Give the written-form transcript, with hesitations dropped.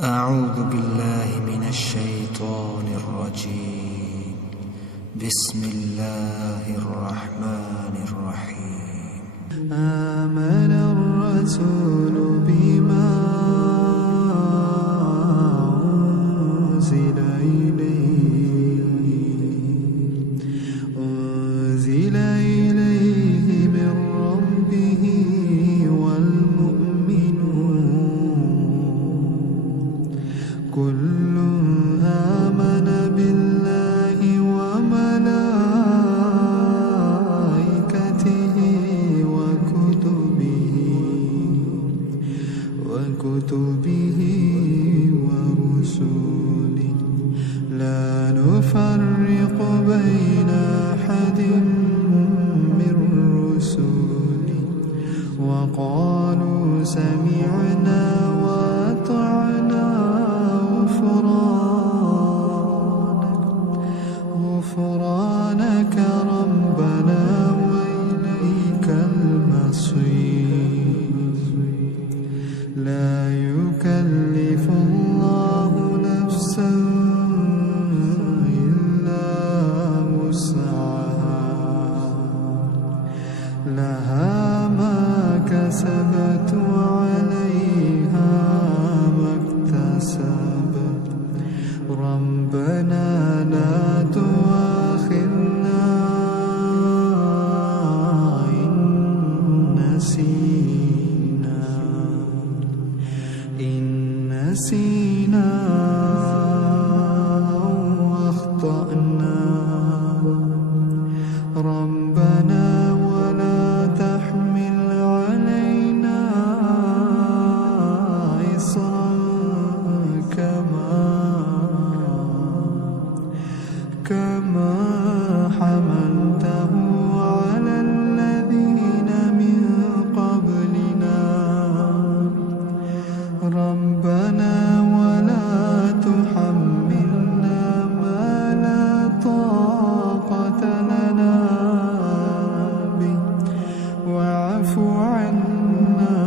أعوذ بالله من الشيطان الرجيم. بسم الله الرحمن الرحيم. آمن الرسول بما أنزل إليه من ربه والمؤمنون كل آمن بالله وملائكته وكتبه ورسله لا نفرق بين أحد من رسله وقالوا سمعنا وأطعنا غفرانك ربنا وإليك المصير. لا يكلف الله نفسا إلا وسعها لها ما كسبت وعليها ما اكتسبت ربنا لا تؤاخذنا إن نسينا أو أخطأنا ربنا ولا تحمل علينا إصرا كما حملته على الذين من قبلنا ربنا ولا تحملنا ما لا طاقة لنا به واعف عنا